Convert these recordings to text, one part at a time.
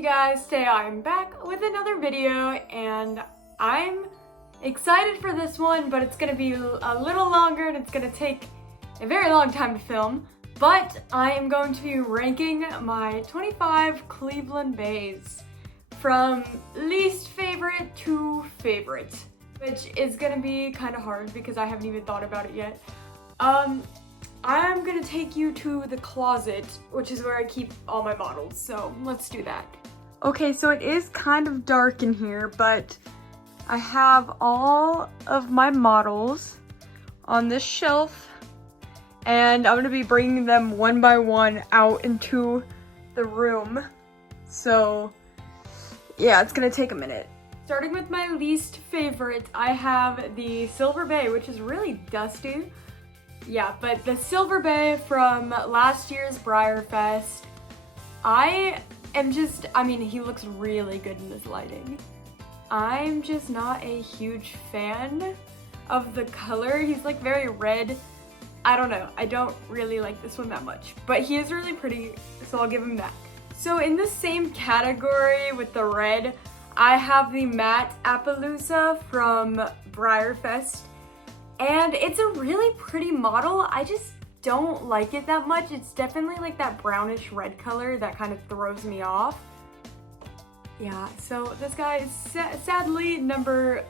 Hey guys, today I'm back with another video and I'm excited for this one, but it's gonna be a little longer and it's gonna take a very long time to film. But I am going to be ranking my 25 Cleveland Bays from least favorite to favorite, which is gonna be kind of hard because I haven't even thought about it yet. I'm gonna take you to the closet, which is where I keep all my models, so let's do that. Okay, so it is kind of dark in here, but I have all of my models on this shelf, and I'm gonna be bringing them one by one out into the room. So yeah, it's gonna take a minute. Starting with my least favorite, I have the Silver Bay, which is really dusty. Yeah, but the Silver Bay from last year's Breyer Fest, I mean, he looks really good in this lighting. I'm just not a huge fan of the color. He's like very red. I don't know, I don't really like this one that much, but he is really pretty, so I'll give him that. So in the same category with the red, I have the matte Appaloosa from Breyer Fest. And it's a really pretty model. I just don't like it that much. It's definitely like that brownish red color that kind of throws me off. Yeah, so this guy is sadly number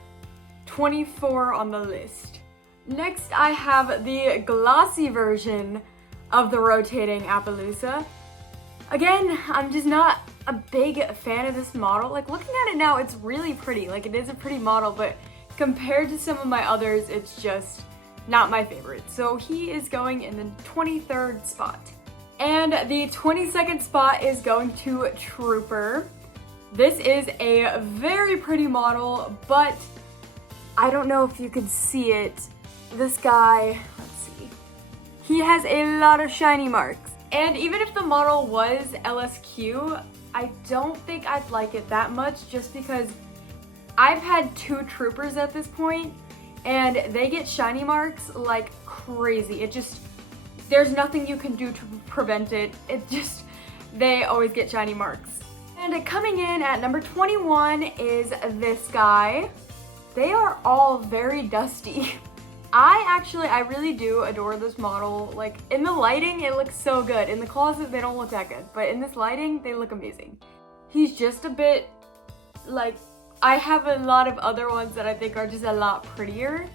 24 on the list. Next, I have the glossy version of the rotating Appaloosa. Again, I'm just not a big fan of this model. Like, looking at it now, it's really pretty. Like, it is a pretty model, but compared to some of my others, it's just not my favorite. So he is going in the 23rd spot. And the 22nd spot is going to Trooper. This is a very pretty model, but I don't know if you could see it. This guy, let's see, he has a lot of shiny marks. And even if the model was LSQ, I don't think I'd like it that much just because I've had two Troopers at this point, and they get shiny marks like crazy. There's nothing you can do to prevent it. They always get shiny marks. And coming in at number 21 is this guy. They are all very dusty. I really do adore this model. Like, in the lighting, it looks so good. In the closet, they don't look that good, but in this lighting, they look amazing. He's just a bit, like, I have a lot of other ones that I think are just a lot prettier,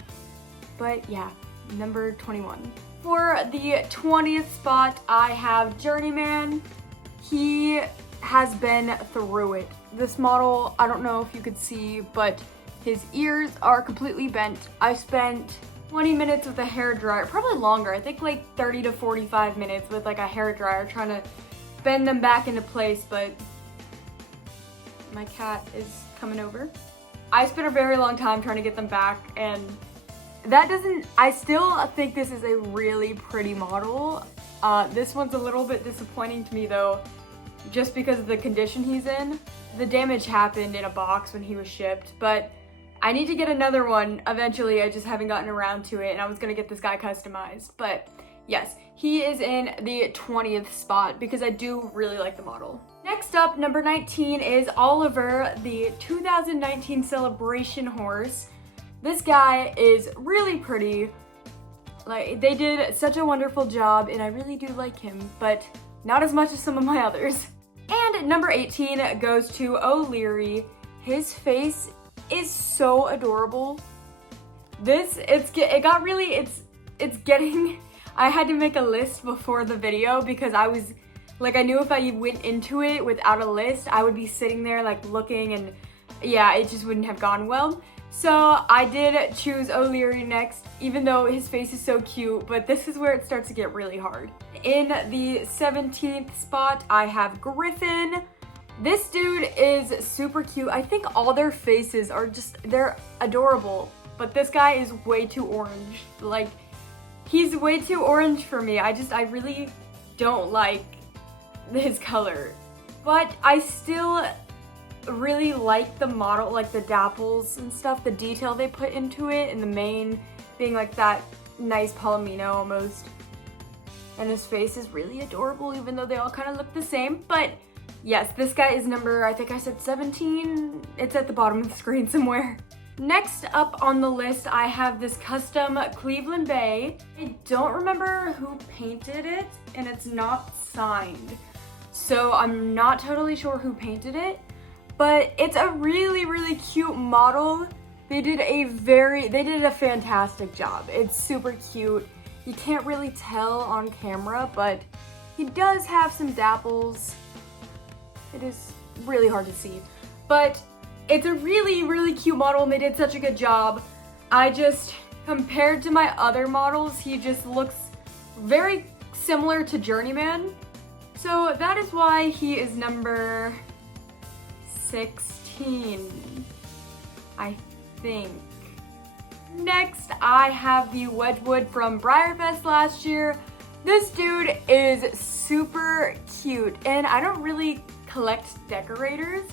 but yeah, number 21. For the 20th spot, I have Journeyman. He has been through it. This model, I don't know if you could see, but his ears are completely bent. I spent 20 minutes with a hairdryer, probably longer, I think like 30 to 45 minutes with like a hairdryer trying to bend them back into place, but my cat is coming over. I spent a very long time trying to get them back, and I still think this is a really pretty model. This one's a little bit disappointing to me though, just because of the condition he's in. The damage happened in a box when he was shipped, but I need to get another one eventually. I just haven't gotten around to it, and I was gonna get this guy customized, but yes, he is in the 20th spot because I do really like the model. Next up, number 19 is Oliver, the 2019 Celebration horse. This guy is really pretty. Like, they did such a wonderful job, and I really do like him, but not as much as some of my others. And number 18 goes to O'Leary. His face is so adorable. It's getting, I had to make a list before the video because I knew if I went into it without a list, I would be sitting there like looking, and yeah, it just wouldn't have gone well. So I did choose O'Leary next, even though his face is so cute, but this is where it starts to get really hard. In the 17th spot, I have Griffin. This dude is super cute. I think all their faces are they're adorable, but this guy is way too orange. Like, he's way too orange for me. I really don't like his color, but I still really like the model, like the dapples and stuff, the detail they put into it, and the mane being like that nice palomino almost. And his face is really adorable, even though they all kind of look the same. But yes, this guy is number, I think I said 17. It's at the bottom of the screen somewhere. Next up on the list, I have this custom Cleveland Bay. I don't remember who painted it, and it's not signed. So I'm not totally sure who painted it, but it's a really, really cute model. They did a fantastic job. It's super cute. You can't really tell on camera, but he does have some dapples. It is really hard to see, but it's a really, really cute model and they did such a good job. Compared to my other models, he just looks very similar to Journeyman. So that is why he is number 16, I think. Next, I have the Wedgwood from BreyerFest last year. This dude is super cute, and I don't really collect decorators,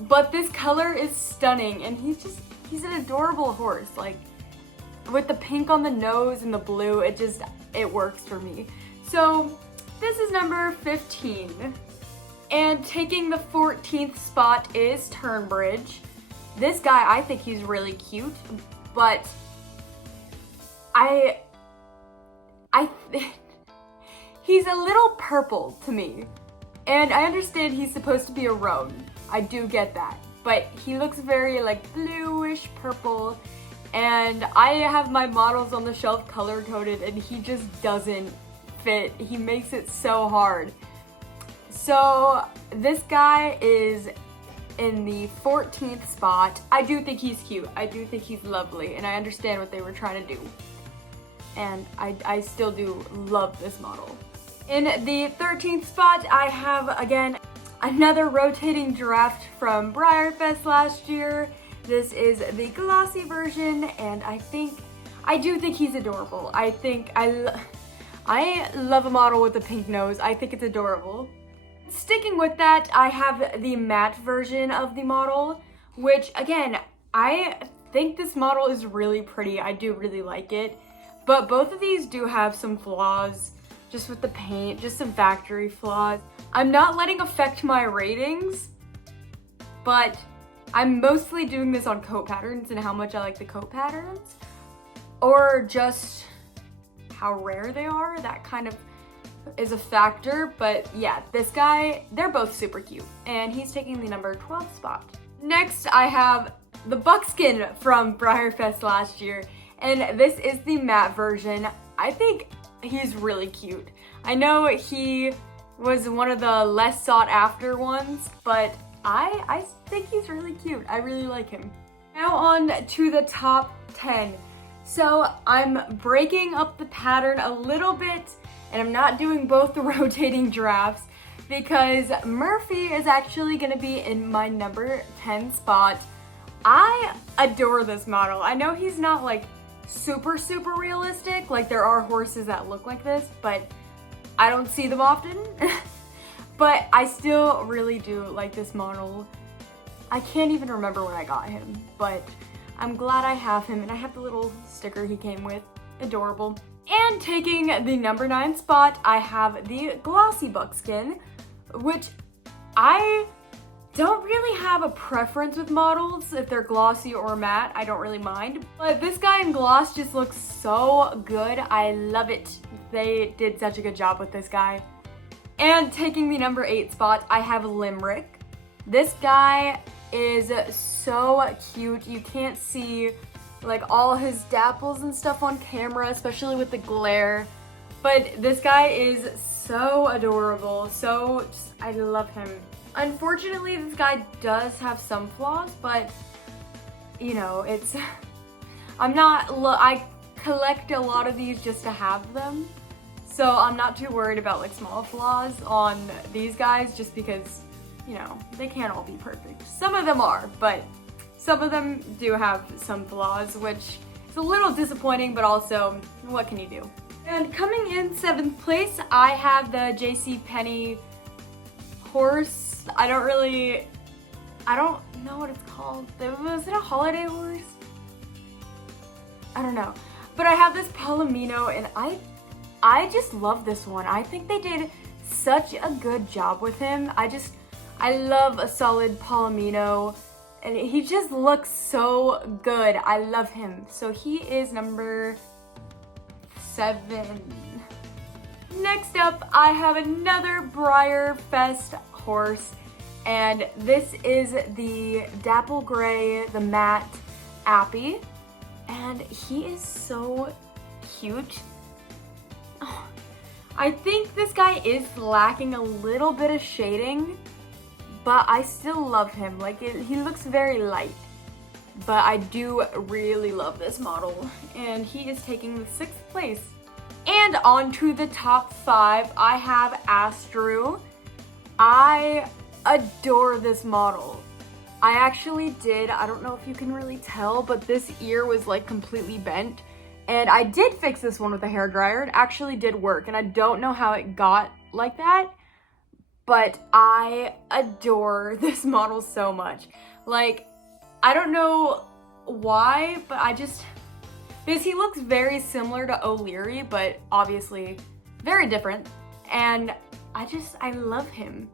but this color is stunning, and he's an adorable horse. Like, with the pink on the nose and the blue, it works for me. So this is number 15. And taking the 14th spot is Turnbridge. This guy, I think he's really cute, but he's a little purple to me. And I understand he's supposed to be a roan. I do get that. But he looks very like bluish purple. And I have my models on the shelf color coded and he just doesn't fit. He makes it so hard. So this guy is in the 14th spot. I do think he's cute. I do think he's lovely, and I understand what they were trying to do. And I still do love this model. In the 13th spot, I have, again, another rotating draft from BreyerFest last year. This is the glossy version, and I do think he's adorable. I love a model with a pink nose. I think it's adorable. Sticking with that, I have the matte version of the model, which again, I think this model is really pretty. I do really like it, but both of these do have some flaws just with the paint, just some factory flaws. I'm not letting affect my ratings, but I'm mostly doing this on coat patterns and how much I like the coat patterns, or just how rare they are. That kind of is a factor, but yeah, this guy, they're both super cute, and he's taking the number 12 spot. Next, I have the Buckskin from BreyerFest last year, and this is the matte version. I think he's really cute. I know he was one of the less sought after ones, but I think he's really cute. I really like him. Now on to the top 10. So I'm breaking up the pattern a little bit, and I'm not doing both the rotating drafts because Murphy is actually gonna be in my number 10 spot. I adore this model. I know he's not like super realistic, like there are horses that look like this, but I don't see them often. But I still really do like this model. I can't even remember when I got him, but I'm glad I have him, and I have the little sticker he came with. Adorable. And taking the number 9 spot, I have the glossy Buckskin, which I don't really have a preference with models. If they're glossy or matte, I don't really mind. But this guy in gloss just looks so good. I love it. They did such a good job with this guy. And taking the number 8 spot, I have Limerick. This guy is so cute. You can't see like all his dapples and stuff on camera, especially with the glare. But this guy is so adorable. I love him. Unfortunately, this guy does have some flaws, but you know, I collect a lot of these just to have them. So I'm not too worried about like small flaws on these guys just because, you know, they can't all be perfect. Some of them are, but some of them do have some flaws, which is a little disappointing, but also, what can you do? And coming in 7th place, I have the JCPenney horse. I don't know what it's called. Was it a holiday horse? I don't know. But I have this Palomino, and I just love this one. I think they did such a good job with him. I love a solid Palomino, and he just looks so good. I love him. So he is number 7. Next up, I have another Breyer Fest horse, and this is the Dapple Gray, the matte Appy, and he is so cute. Oh, I think this guy is lacking a little bit of shading, but I still love him. Like, he looks very light, but I do really love this model, and he is taking the 6th place. And on to the top 5, I have Astru. I adore this model. I actually did, I don't know if you can really tell, but this ear was like completely bent. And I did fix this one with a hairdryer. It actually did work, and I don't know how it got like that, but I adore this model so much. Like, I don't know why, but because he looks very similar to O'Leary, but obviously very different, and I love him.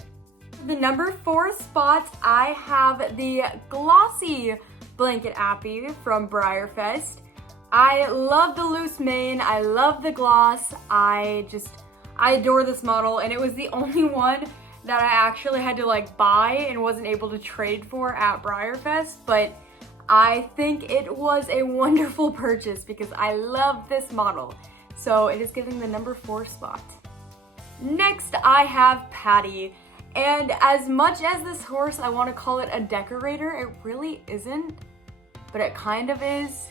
The number 4 spot, I have the glossy blanket Appy from Breyer Fest. I love the loose mane, I love the gloss, I adore this model, and it was the only one that I actually had to like buy and wasn't able to trade for at Breyer Fest, but I think it was a wonderful purchase because I love this model. So it is getting the number 4 spot. Next, I have Patty. And as much as this horse, I want to call it a decorator, it really isn't, but it kind of is.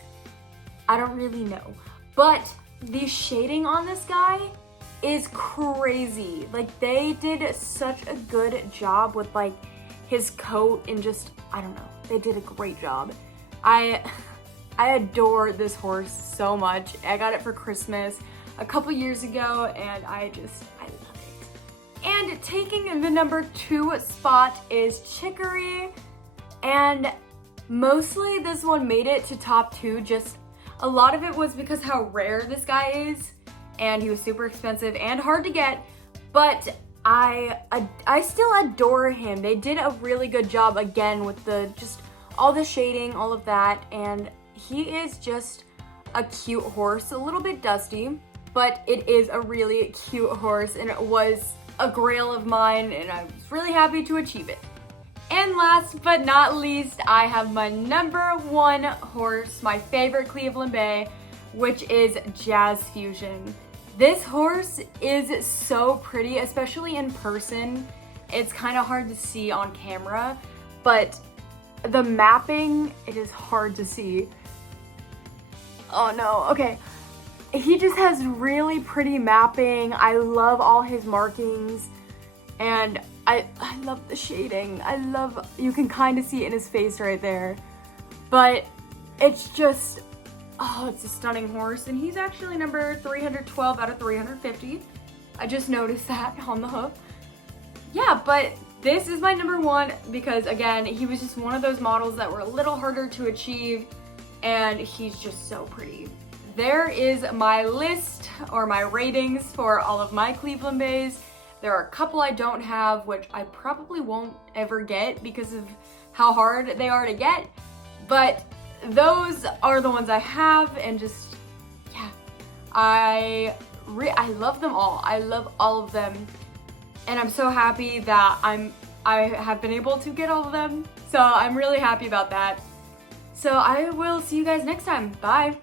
I don't really know. But the shading on this guy is crazy. Like, they did such a good job with like his coat and just, I don't know, they did a great job. I adore this horse so much. I got it for Christmas a couple years ago, and I love it. And taking the number 2 spot is Chicory, and mostly this one made it to top 2. Just a lot of it was because how rare this guy is, and he was super expensive and hard to get, but I still adore him. They did a really good job again with all the shading, all of that, and he is just a cute horse, a little bit dusty, but it is a really cute horse, and it was a grail of mine, and I was really happy to achieve it. And last but not least, I have my number 1 horse, my favorite Cleveland Bay, which is Jazz Fusion. This horse is so pretty, especially in person. It's kind of hard to see on camera, but the mapping, it is hard to see. Oh no, okay. He just has really pretty mapping. I love all his markings, and I love the shading. You can kind of see it in his face right there. But it's just, it's a stunning horse, and he's actually number 312 out of 350. I just noticed that on the hoof. Yeah, but this is my number 1 because, again, he was just one of those models that were a little harder to achieve, and he's just so pretty. There is my list, or my ratings, for all of my Cleveland Bays. There are a couple I don't have, which I probably won't ever get because of how hard they are to get, but those are the ones I have, and just, yeah, I love them all. I love all of them, and I'm so happy that I have been able to get all of them, so I'm really happy about that. So I will see you guys next time. Bye!